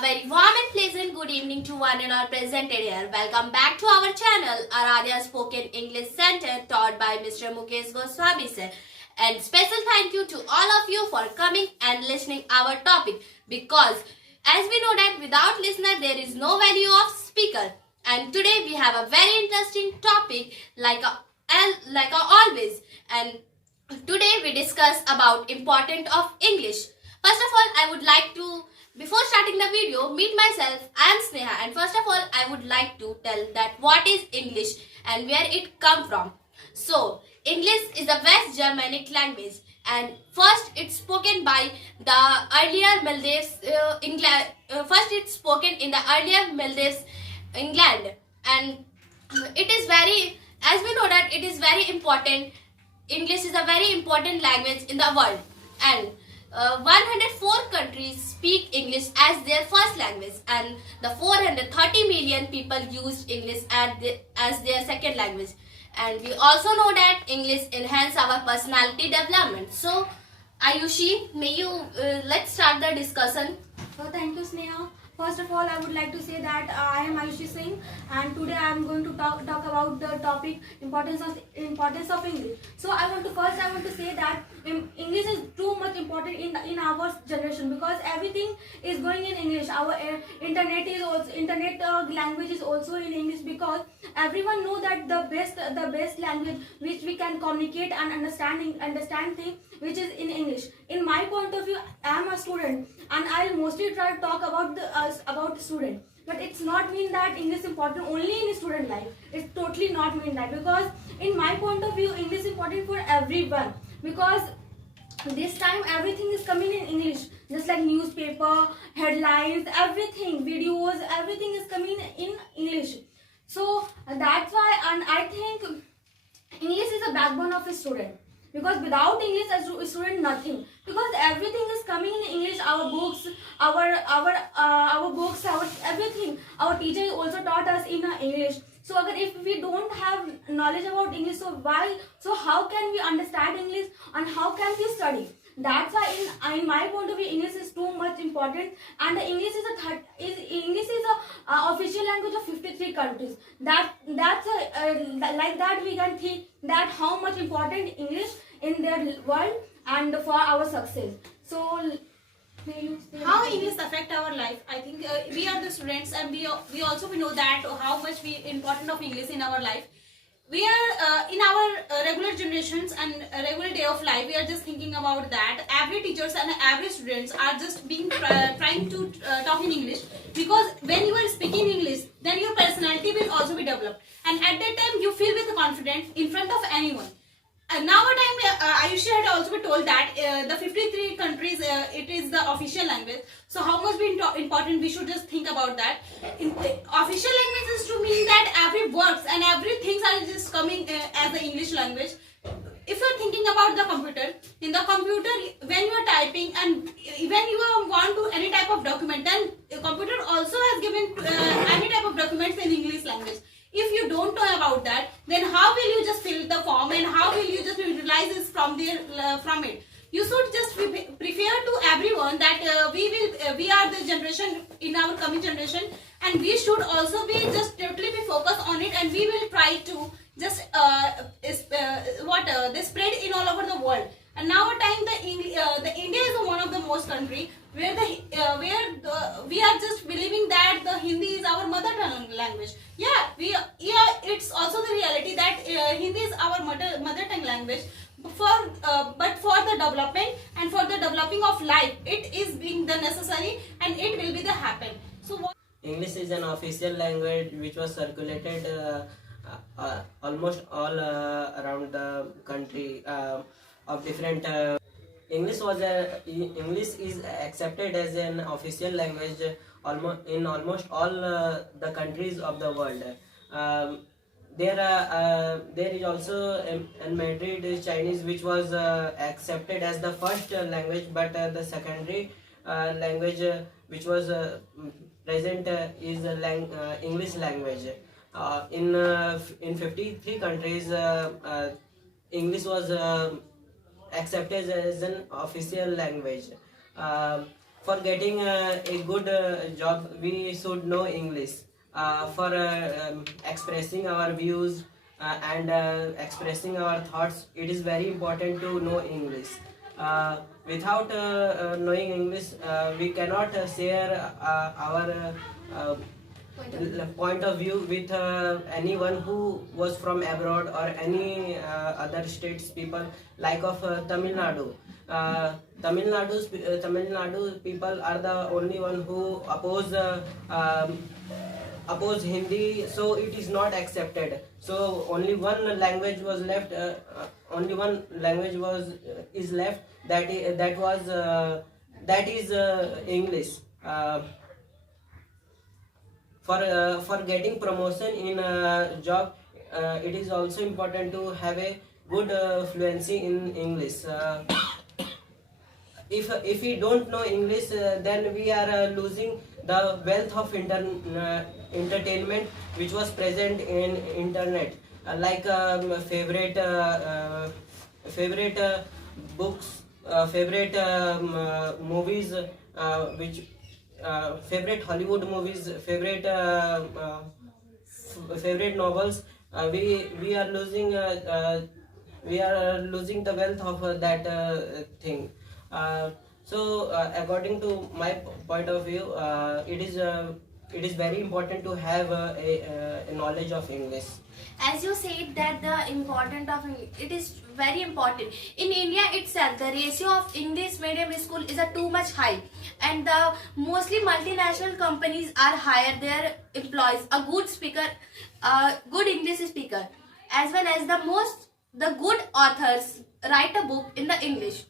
A very warm and pleasant good evening to one and all present here. Welcome back to our channel, Aradhya Spoken English Center, taught by Mr. Mukesh Goswami sir. And special thank you to all of you for coming and listening our topic, because as we know that without listener there is no value of speaker. And today we have a very interesting topic like always. And today we discuss about importance of English. First of all, I would like to, before starting the video, meet myself. I am Sneha, and first of all, I would like to tell that what is English and where it come from. So, English is a West Germanic language, and first it's spoken by the earlier Maldives, England. First it's spoken in the earlier Maldives, England, and it is very, as we know that it is very important. English is a very important language in the world, and 104 countries speak English as their first language, and the 430 million people use English as their second language. And we also know that English enhance our personality development. So, Ayushi, may you let's start the discussion. Thank you, Sneha. First of all, I would like to say that I am Ayushi Singh, and today I am going to talk about the topic importance of English. So I want to say that English is too much important in our generation, because everything is going in English. Our internet language is also in English, because everyone know that the best language which we can communicate and understand things, which is in English. In my point of view, I am a student, and I'll mostly try to talk about the student. But it's not mean that English is important only in student life. It's totally not mean that, because in my point of view, English is important for everyone, because this time everything is coming in English, just like newspaper, headlines, everything, videos, everything is coming in English. So that's why, and I think English is a backbone of a student, because without English as a student nothing, because everything is coming in English. Our books, our everything, our teachers also taught us in English. So if we don't have knowledge about English, so how can we understand English, and how can we study? That's why in my point of view, English is too much important, and English is a official language of 53 countries. Like that we can think that how much important English in their world and for our success. So how English affect our life? I think we are the students, and we know that how much important of English in our life. We are in our regular generations and regular day of life, we are just thinking about that every teachers and every students are just being trying to talk in English, because when you are speaking English, then your personality will also be developed, and at that time you feel with confidence in front of anyone. Nowadays, Ayushi had also been told that the 53 countries, it is the official language. So how much important we should just think about that. Official language is to mean that every words and everything are just coming as the English language. If you are thinking about the computer, in the computer, when you are typing and when you want to any type of document, then the computer also has given any type of documents in English language. If you don't know about that, then how will you just fill the form, and how will you just utilize this from it? You should just prefer to everyone that we are the generation in our coming generation, and we should also be just totally be focused on it, and we will try to just they spread in all over the world. And now time the India is one of the most country where we are just believing that the Hindi is our mother tongue language. It's also the reality that Hindi is our mother tongue language. But for the development and for the developing of life, it is being the necessary, and it will be the happen. So English is an official language which was circulated almost all around the country of different. English is accepted as an official language in almost all the countries of the world. There is also in Mandarin Chinese, which was accepted as the first language, but the secondary language which was present is English language. In 53 countries, English was accepted as an official language. for getting a good job, we should know English. For expressing our views and expressing our thoughts, it is very important to know English. Without knowing English, we cannot share our point of view with anyone who was from abroad or any other states people, like of Tamil Nadu. Tamil Nadu people are the only one who oppose Hindi, so it is not accepted. So only one language was left. Only one language is left. That is English. For getting promotion in a job, it is also important to have a good fluency in English. If we don't know English, then we are losing the wealth of entertainment which was present in internet, like favorite books, favorite movies, which favorite Hollywood movies, favorite novels. We are losing the wealth of that thing. So according to my point of view, it is very important to have a knowledge of English. As you said that the important of it is very important in India itself. The ratio of English medium school is too much high, and the mostly multinational companies are hire their employees a good speaker, good English speaker, as well as the good authors write a book in the English.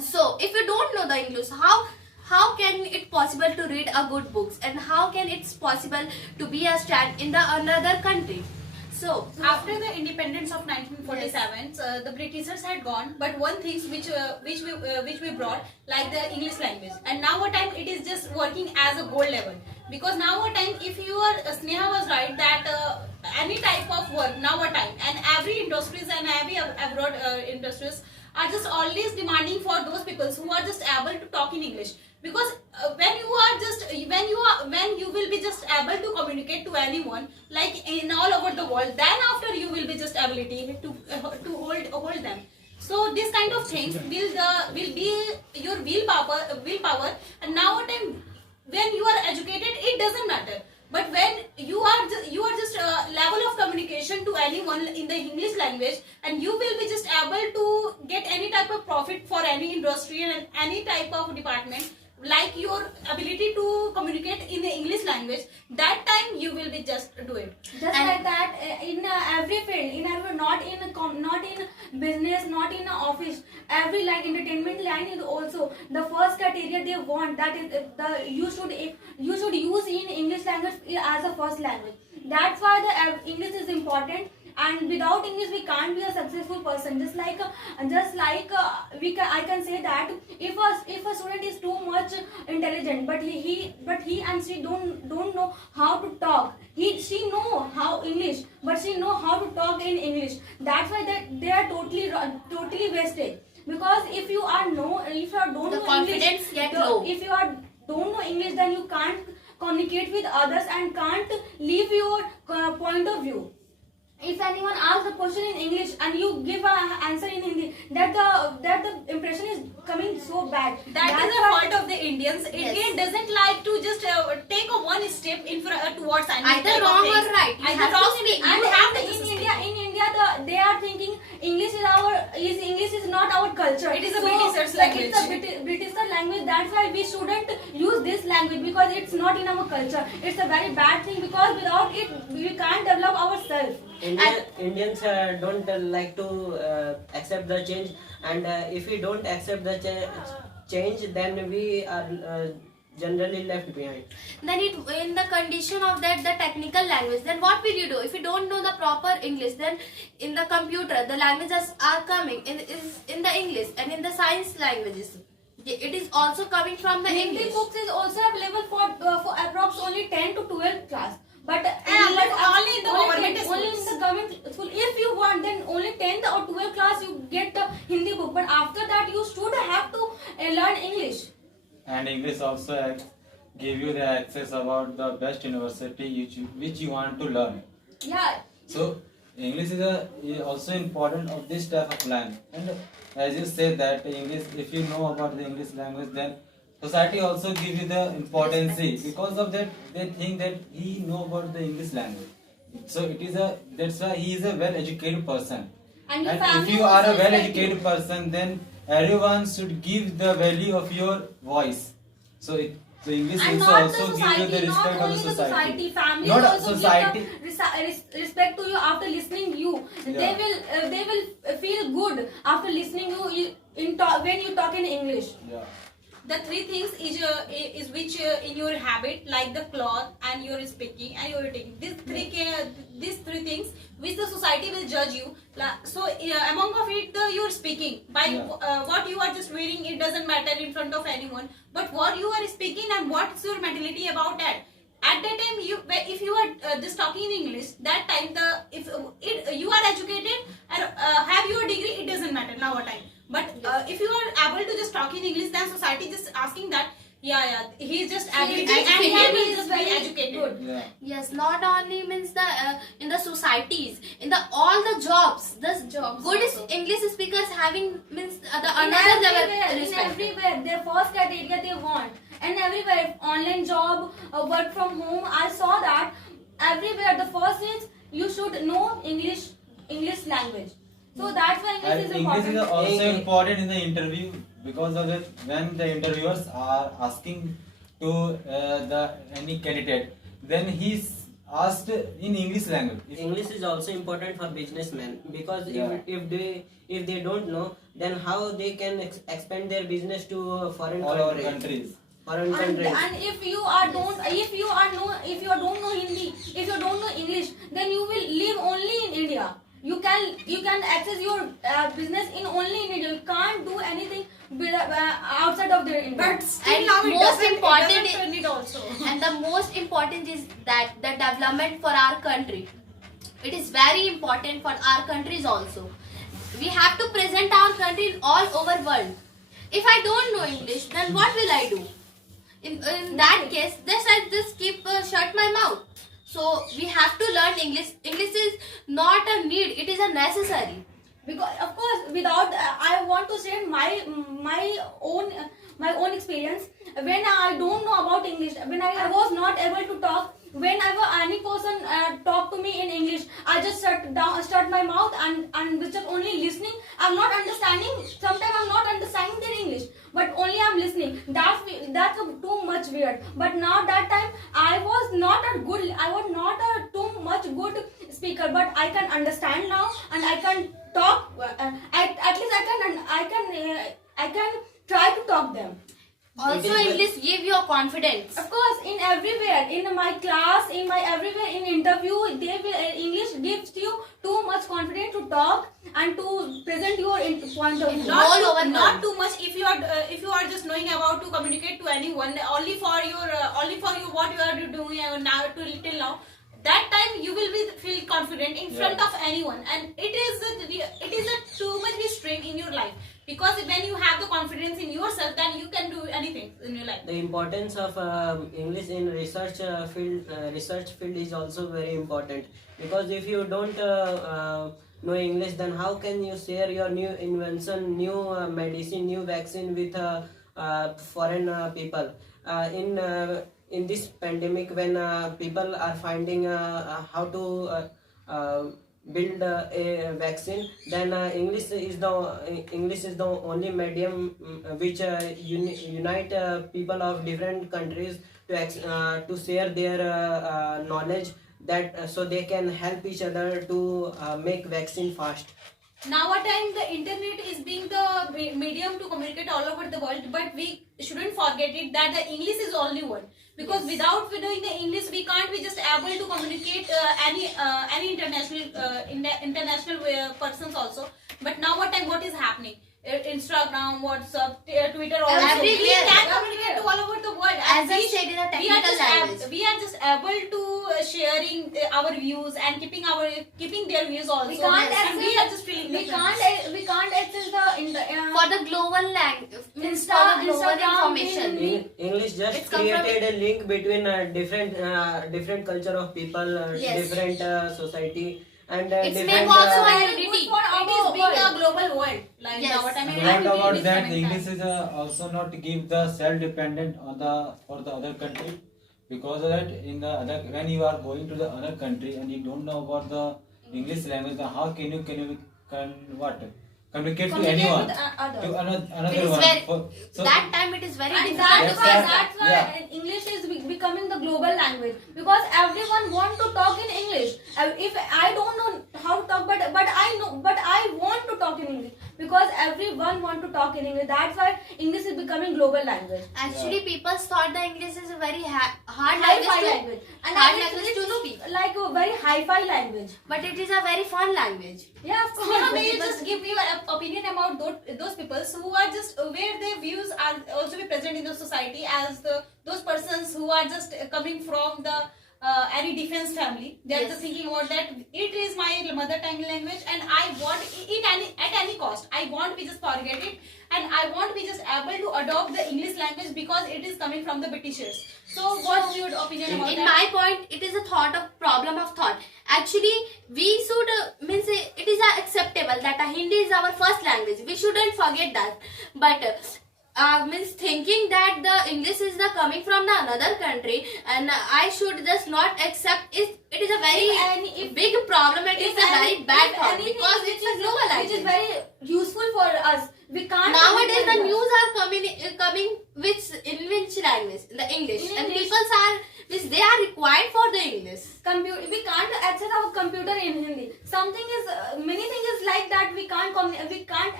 So if you don't know the English, how can it possible to read a good books, and how can it's possible to be a stand in the another country? So After the independence of 1947, the Britishers had gone, but one thing which we brought, like the English language, and now a time it is just working as a gold level. Because now a time, if you are Sneha was right that any type of work now a time, and every industries and every abroad industries are just always demanding for those people who are just able to talk in English. Because when you will be just able to communicate to anyone, like in all over the world, then after you will be just ability to hold them. So this kind of things will be your willpower. And now a time when you are educated, it doesn't matter. But when you are just level of communication to anyone in the English language, and you will be just able to get any type of profit for any industry and any type of department, like your ability to communicate in the English language, that time you will be just do it. Just like that, in every field, not in business, not in office, every like entertainment line is also the first criteria they want, that is you should use in English language as a first language. That's why the English is important. And without English, we can't be a successful person. I can say that if a student is too much intelligent, but he and she don't know how to talk. She know how English, but she know how to talk in English. That's why they are totally wasted. Because if you don't know confidence English, get low. if you don't know English, then you can't communicate with others and can't leave your point of view. If anyone asks a question in English and you give an answer in Hindi, that the impression is coming so bad. That is the fault of the Indians. Yes. Indian doesn't like to just take a one step in towards any Either type of wrong or things. right. You Either have to wrong. speak. You have to in just India, they are thinking English is not our culture. It is a Britishers like language. it's a British language. That's why we shouldn't use this language, because it's not in our culture. It's a very bad thing, because without it we can't develop ourselves. Indians don't like to accept the change, and if we don't accept the change, then we are generally left behind. Then in the condition of that the technical language, then what will you do if you don't know the proper English? Then in the computer the languages are coming in the English, and in the science languages it is also coming from the Hindi English. books is also available for approx only 10 to 12 class. But but only in the government school. If you want, then only 10th or 12th class you get the Hindi book. But after that, you should have to learn English. and English also give you the access about the best university which you want to learn. Yeah. So English is also important of this type of line. And as you say that English, if you know about the English language, then society also give you the importance. Because of that, they think that he know about the English language. So that's why he is a well-educated person. And your And family if you are also a respect well-educated you. person, then everyone should give the value of your voice. So English And is not also the give you society, the not respect of only the the society. society, family Not also society. give the respect to you after listening you. Yeah. They will feel good after listening you in talk, when you talk in English. Yeah. The three things is which in your habit, like the cloth and your speaking and your eating. These three things which the society will judge you. So among of it, your speaking by what you are just wearing, it doesn't matter in front of anyone. But what you are speaking and what's your mentality about that. At that time, if you are just talking in English, that time you are educated and have your degree, it doesn't matter now what time. But if you are able to just talk in English, then society just asking that he's just ability and he will just be educated. Good. Yeah. Yes, not only means the in the societies, in the all the jobs, the Jobs good also. English speakers having means the In another level in respect. everywhere, their first criteria they want, and everywhere, online job, work from home. I saw that everywhere the first is you should know English language. So that's why English And is English important. is also Eh, important in the interview, because of that when the interviewers are asking to any candidate, then he's asked in English language. English is also important for businessmen, because Yeah. if they don't know, then how they can expand their business to foreign All our countries. countries. Foreign countries. And if you don't know Hindi, if you don't know English, then you will live only in India. You can access your business in only in India. You can't do anything outside of their India. But still And now it most doesn't, important it doesn't need also. And the most important is that the development for our country. It is very important for our countries also. We have to present our country in all over world. If I don't know English, then what will I do? In that case, I just keep shut my mouth. So we have to learn English. English is not a need; it is a necessary. Because of course, without I want to share my own experience. When I don't know about English, when I was not able to talk, whenever any person talk to me in English, I just shut my mouth and just only listening. I'm not understanding. Sometimes I'm not understanding their English, but only I'm listening. That's too much weird. But now that time I was not a too much good speaker, but I can understand now and I can talk. At least I can try to talk them. Also, It is the- English give you confidence. Of course, in everywhere, in my class, in my everywhere, in interview, English gives you too much confidence to talk and to present your point of view. All over Not world. too much. If you are just knowing about to communicate to anyone only for you what you are doing now till now, that time you will feel confident in front of anyone, and it is a too much be strain in your life, because when you have the confidence in yourself, then you can do anything in your life. The importance of English in research field is also very important, because if you don't know English, then how can you share your new invention, new medicine, new vaccine with foreign people? In this pandemic, when people are finding how to build a vaccine, then English is the only medium which unite people of different countries to share their knowledge, that so they can help each other to make vaccine fast. Now a time the internet is being the medium to communicate all over the world, but we shouldn't forget it that the English is only one, because without knowing the English, we can't be just able to communicate any international persons also. But now what time, what is happening? Instagram, WhatsApp, Twitter, also we Everywhere. can communicate to all over the world. As And I we said in a we are technical language. we are just able to sharing our views and keeping their views also. We can't and we access- are just feeling We the can't access the for the global language, means for the global Instagram, information. English just It's come from- created a link between different culture of people, Yes. different society, and It's different. make also Very identity. good for it is being a global world. Like Yes. our time. And and what I think about it is that? coming English back. is also not give the self-dependent on the for the other country, because of that in the other, when you are going to the other country and you don't know about the English language, then how can you communicate to Communicate anyone, with others. to It another is one? very, So that time it is very And difficult. that's why Yeah. English is becoming the global language, because everyone want to talk in English. If I don't know how to talk, but I know, but I want to talk in English, because everyone want to talk in English. That's why English is becoming global language. Actually, people thought the English is a very hard Hi-fi language language. And hard it's- language to it's speak. like a very hi-fi language. but it is a very fun language. Yeah, of course. Neha, may you just give your opinion about those people who are just where their views are also be present in the society as those persons who are just coming from the any defense family. They are Yes. just thinking about that it is my mother tongue language and I want it at any cost. I won't be just forget it and I won't be just able to adopt the English language because it is coming from the Britishers. So what's your opinion about In that? my point, it is a thought of problem of thought. Actually, we should means it is acceptable that Hindi is our first language. We shouldn't forget that. But means thinking that the English is the coming from the another country and I should just not accept it is a very big problem and it's a very bad thought because it's a global Which is language. very useful for us. We can't. Nowadays the news are coming in which language? The English. In And English. people are means they are required for the English. We can't access our computer in Hindi. Something is many things is like that. We can't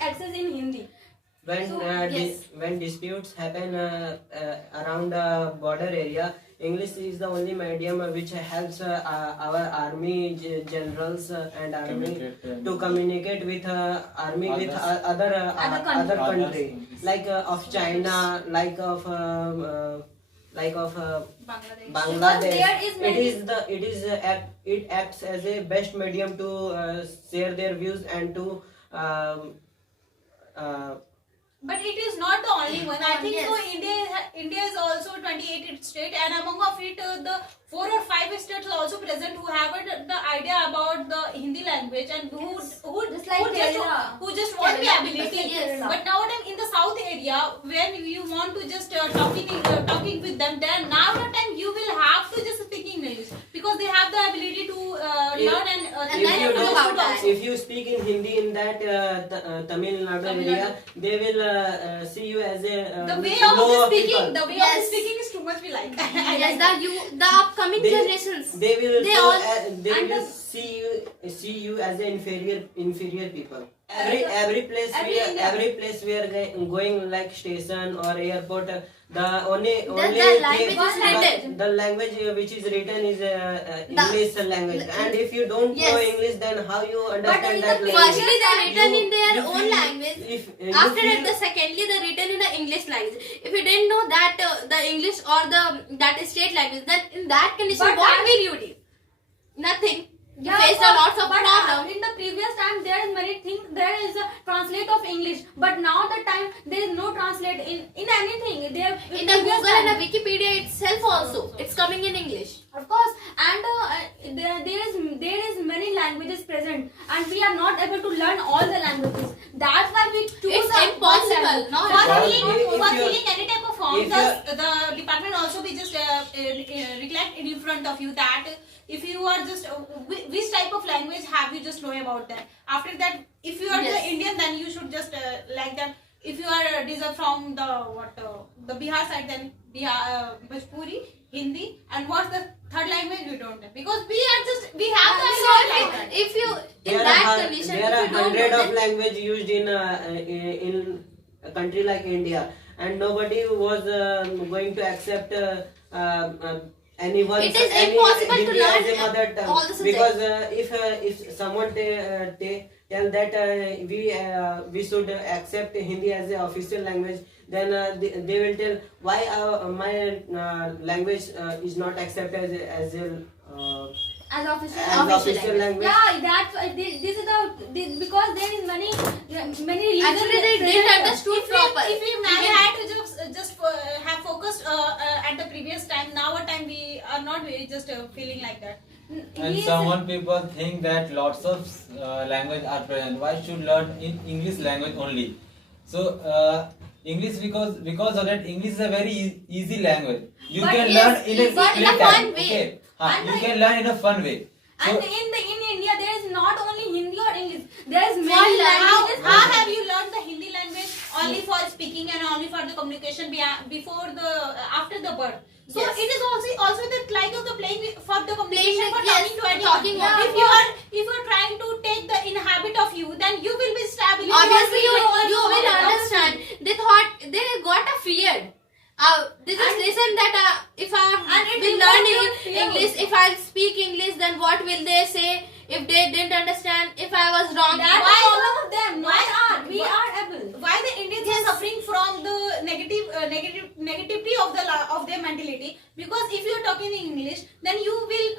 access in Hindi. When So, yes. when disputes happen around the border area, English is the only medium which helps our army generals and army Communicate, to communicate with army with Others. other country. country, Others. like of China, like of Bangladesh. Bangladesh. there is many- It acts as a best medium to share their views and to But it is not the only one. I think Yes. so. India is also 28 state, and among of it, the 4 or 5 states are also present who have the idea about the Hindi language and who Just like Kerala. who just want the Kerala, ability. yes. But nowadays in the south area, when you want to just talking with them, then now the time you will have to just speak English because they have the ability to learn and And then if you you know about that. if you speak in Hindi in that Tamil Nadu Tamil area, Nadu. they will see you as a the way low of speaking, people. the way Yes. of speaking is too much we like. Yes, the upcoming They- generations. They will They so, all- they and will the- see you as an inferior people. Every place we are going like station or airport, the only language is written. the language which is written is English language, and if you don't know Yes. English, then how you in understand the that previous- language? Firstly, they written You- in their you own feel- language. if After you that, the secondly, they written in the English language. If you didn't know that the English or that state language, then in that condition, But what that- will you do? Nothing. You Yeah, face a but- lots of but, problem. in the previous time, there is many things. There is a translate of English, but now the time there is no translate in anything. There In the Google and the Wikipedia itself also, it's coming in English. Of course, and there is many languages present, and we are not able to learn all the languages. That's why we choose It's one impossible. language. No, For Because filling, if for you- filling any type of form, if you- the department also be just reflect in front of you that if you are just which type of language have you just know about that. After that, if you are Yes. the Indian, then you should just like that. If you are from the Bihar side, then Bhojpuri, Hindi, and what's the third language we don't know because we have the So idea like that. if you in there that are condition, there if are you don't hundred know, of then language used in a country like India, and nobody was going to accept anyone It is impossible to Hindi as learn a mother tongue, all the subjects. because if someone tell that we should accept Hindi as an official language, then they will tell why my language is not accepted as a as official As official language. Yeah, that's this is because there is many religions. Actually, they didn't understood proper. If we had to have focused at the previous time, now what time we are not just feeling like that. And Yes. someone people think that lots of language are present. Why should learn in English language only? So English because of that English is a very easy language. You But can yes, learn in a but in a play time. fun way. Okay. And You the- can learn in a fun way. So And in India there is not only Hindi or English. There is For many language- languages. How have you learned the Hindi language only for speaking and only for the communication before the after the birth? So Yes. it is also the like of the playing for the communication Playing, for yes, talking to anyone. talking, yeah. If you are trying to take the inhabit of you, then you will be established. Obviously, you also will know. understand. They thought they got a feared. They just listen that if I And it will will learn go to fear English, also. if I speak English, then what will they say? If they didn't understand, if I was wrong, That's Why- the problem of them. why- We why- are able. Why the Indians are suffering from the negativity of their mentality? Because if you are talking in English, then you will.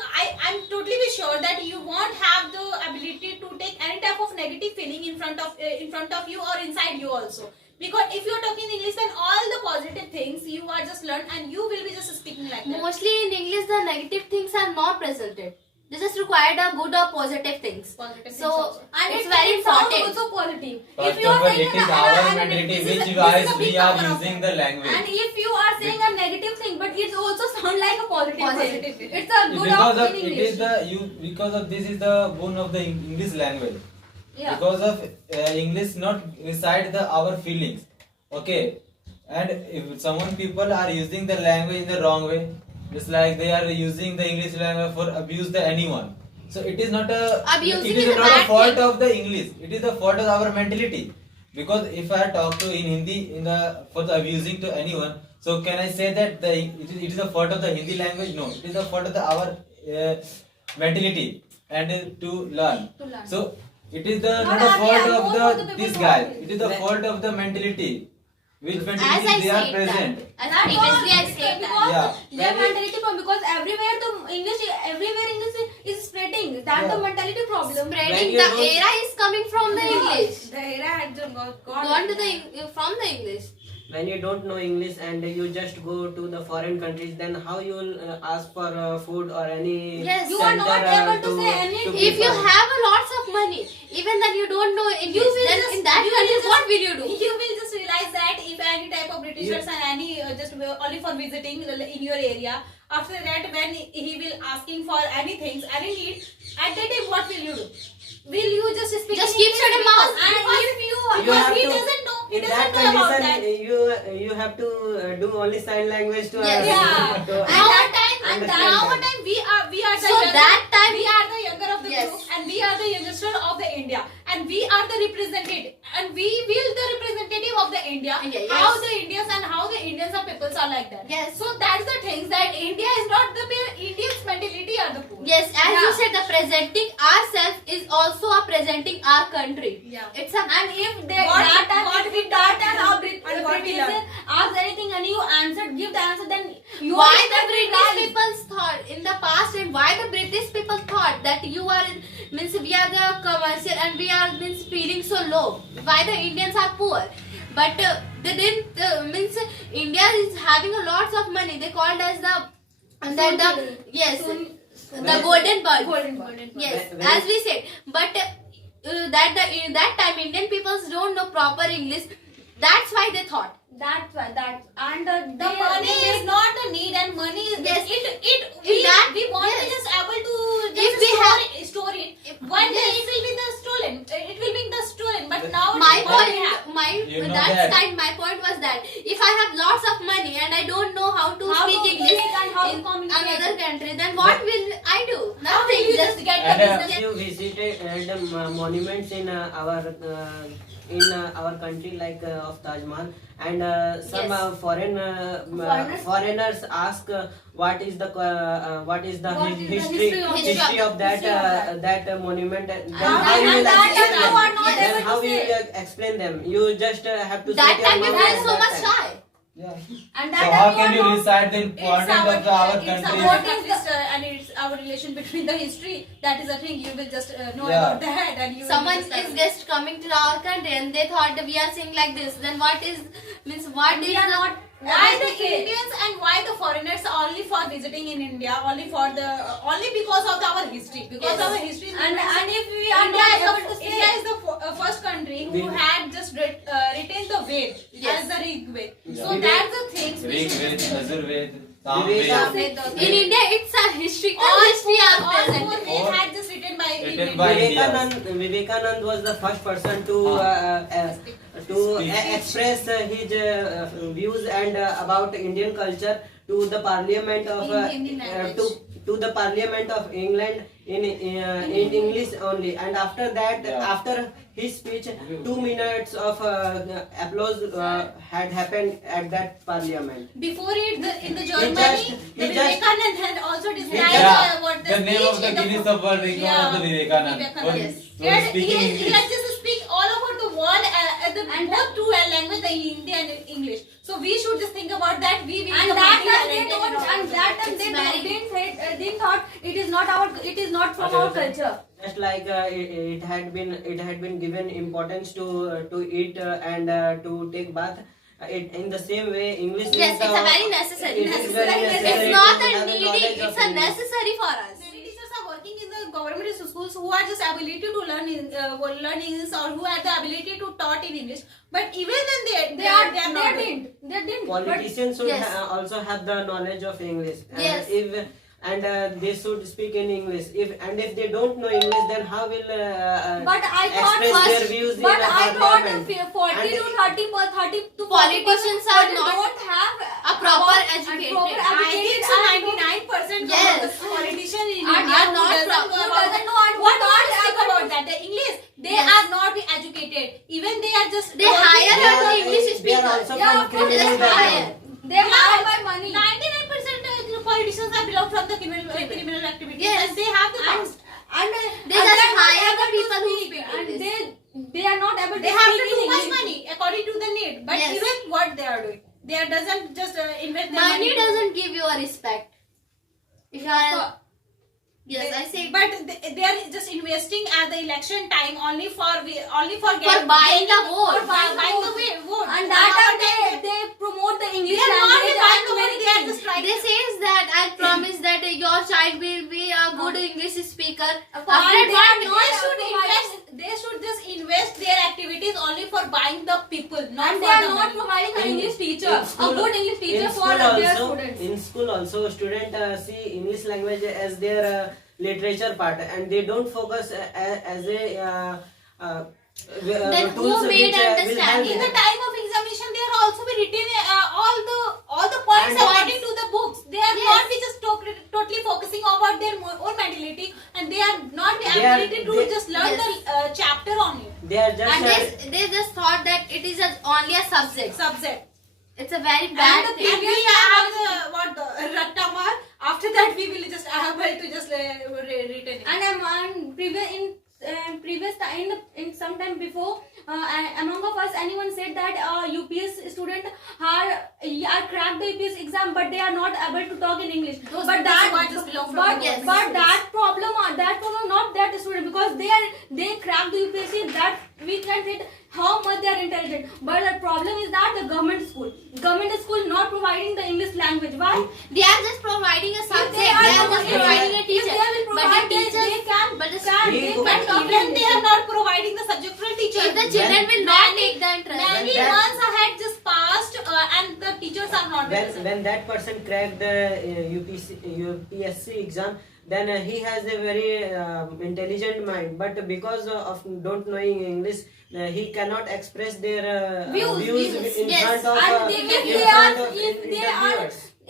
I'm totally be sure that you won't have the ability to take any type of negative feeling in front of you or inside you also. Because if you are talking English, then all the positive things you are just learn and you will be just speaking like that. mostly in English, the negative things are not presented. They just required a good or positive things. Positive things So also. And it's very it sounds important. also positive. first you are of all, saying it is an- our an- mentality this is which a- wise this is a we big are cover of using that. the language. And if you are saying a negative thing, but it also sound like a positive Positive. thing. It's a good because of of in it English. is the because of this is the boon of the English language. Yeah. Because of English not reside the our feelings. Okay, and if someone people are using the language in the wrong way, just like they are using the English language for abuse the anyone. So it is not a Abusing it is is a not a bad fault thing. of the English. It is the fault of our mentality. Because if I talk to in Hindi for the abusing to anyone, so can I say that it is a fault of the Hindi language? No, it is a fault of our mentality and to learn. So it is the not a Not fault only, of most the of the people this know guy. it. It is the fault of the mentality. Which as mentality I they are said present. that, as That's previously I all, said that. because Yeah. their mentality problem, because everywhere English is spreading. That's the Yeah. mentality problem. Spreading When the you don't- era is coming from the English. The era had Gone to the from the English. When you don't know English and you just go to the foreign countries, then how you will ask for food or any Yes. You are not center, able to say anything. If you have a lots of money, even then you don't know English, will then just- in that you will country, just- what will you do? You will just realize that if any type of Britishers and any just only for visiting in your area, after that when he will asking for anything, any need, at that time what will you do? Will you just speak? Just in keep English? shut your mouth. And Because if you You because have he to- doesn't know, he in that doesn't know about that. condition, you have to do only sign language to Yes. Yeah. to Now what time? And understand now that. what time we are the So younger, that time- we are the younger of the Yes. group and we are the youngster of the India and we are the representative and we will the representative of the India. India, How yes. the Indians and how the Indians are peoples are like that. Yes. So that's the things that India is not the mere Indians mentality are the poor. Yes, as you Yeah. said, the presenting ourselves is also a presenting our country. Yeah. It's a And if they What- that time, what if we that learn time our and what we learn. British ask anything and you answered, give the answer, then you why are the British realize. people thought in the past and why the British people thought that you are means we are the commercial and we are means feeling so low. Why the Indians are poor? But they didn't means India is having a lots of money. They called as the yes the golden bird. Golden bird. Yes, When- as we said, but that time Indian peoples don't know proper English. That's why they thought. That's why and The money is not the need and money is Yes. we want yes. to just able to If just we store it. One day yes. it will be the stolen. It will be the stolen. But now My what we have. point, You know that that. time my point was that if I have lots of money and I don't know how to How speak to English speak and how to in communicate. another country, then what will I do? How will Nothing. you just get the And, business? You visited the monuments in our country like of Taj Mahal, and some Yes. foreigners ask what is the What is the history history of that history of that monument. Then And how you will that explain time you are them? not Then able how to you say. will explain them? You just have to That set your time you mouth feel at so that much time. shy. Yeah. And So that how time can you you are recite the importance of our it's country? our country, and it's our relation between the history. That is the thing. You will just know Yeah. about that, and you Someone will just is just coming to our country and they thought that we are saying like this. Then what is means what We is are the not why able the to say. Indians and why the foreigners are only for visiting in India, only for the only because of our history, because Yes. of our history. And if we are India not is able to the, say. India is the first country who We- had just retained the Ved Yes. as the Rig Ved. Yeah. So that's the things we Rig should Ved, just Azur Ved, Viveka- Sam Ved. in India it's a historical all history are four present. Ved All had just written by written by Vivekanand was the first person to Speak. express his views and about Indian culture to the Parliament of In Hindi language. to the Parliament of England in English only. And after that, Yeah. after his speech, 2 minutes of applause had happened at that Parliament. Before it, in the He Germany, just- the he just- Vivekanand had also described Yeah, what the name of speech the in Guinness of World Record of the Vivekanand. For, Yes. for speaking He English. had just speak all over the world and both two language, the Hindi and English. So we should just think about that. We will And become that time multi-talented they in don't, all and of that them. time they It's don't, very- didn't thought it is not our, it is not from our culture. Just like it had been given importance to eat and to take bath. In the same way, English Yes, is it's a very necessary. It is very necessary It's not to a have needy, knowledge of it's a English. necessary for us. Many teachers are working in the government schools who are just ability to learn English or who have the ability to taught in English. But even then They not doing. didn't. Politicians should Yes. also have the knowledge of English. Yes. And they should speak in English. If they don't know English, then how will But I thought express their first- views But in the I thought parliament? 40 And- to 30 to 40% Politicians are not don't have a proper about- educated. proper I think educated so. and 99% Yes. of the politicians in Are India not who doesn't know who about doesn't know and who what not do you think able about to- that? The English, they Yes. are not be educated. Even they are just They hire They the are- English they are speaker. also Yeah, from of course, criminal they are background. They have my money. 99% politicians are belong from the criminal activities. Yes. And they have the And past. They and just they are not hire the able to people who speak, speak and English. they are not able They to have speak to in too much English. money according to the need. But Yes. even what they are doing, they are doesn't just invest their Money money. doesn't give you a respect. If you are, yes, I say, But they are just investing at the election time only for buying the vote. For buying the vote. And that time they promote the They English are not language buying and the vote. many They are things. just trying. they says that I promise that your child will be a good English speaker. And After they that, are not providing- They should just invest their activities only for buying the people, not And for they are the not money. providing an In- English teacher, in school- a good English teacher in for school their also, students. in school also, students see English language as their literature part, and they don't focus as a Then who tools made which will understanding? help In the them. time of examination, they are also be written all the points And- according to the books. They are Yes. not be just totally focusing about their own mentality, and they are not be They are- ability to they- just learn Yes. the chapter on it They are just and they just thought that it is only a subject. subject. It's a very bad And thing. we have the Rattamar. After that, we will just able to just retain it. And previous time in some time before, among of us, anyone said that UPS student are cracked the UPS exam, but they are not able to talk in English. Those but people that who are just belong from but, the Yes. but that problem not that student, because they cracked the UPSC, that we can say how much they are intelligent. But the problem is that the government school not providing the English language. Why? They are just providing a subject. They are are just providing- providing a if teacher. they will But provide, the teachers, they can- but the, can- they they go- can But talk even in they English. are not providing the subjectual teacher. if the children will not take the interest. Many When that- months I had just passed and the teachers are not present. when that person cracked the UPSC exam, then he has a very intelligent mind, but because of don't knowing English, he cannot express their Views, in yes. front of And in if they front are of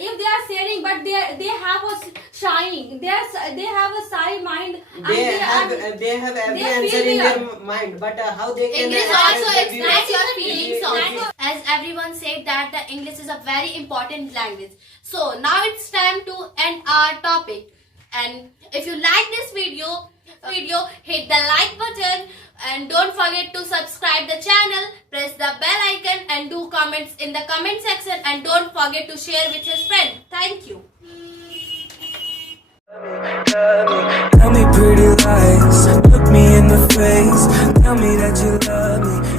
if they are sharing, but they have a shying, they have a shy mind, and they have every they answer feel in weird. their mind, but how they can English express also their views? express your If you- feelings if you- also. As everyone said that the English is a very important language. So now it's time to end our topic. And if you like this video, hit the like button and don't forget to subscribe the channel, press the bell icon and do comment comments in the comment section and don't forget to share with his friend. Thank you. Tell me pretty lies, look me in the face. Tell me that you love me.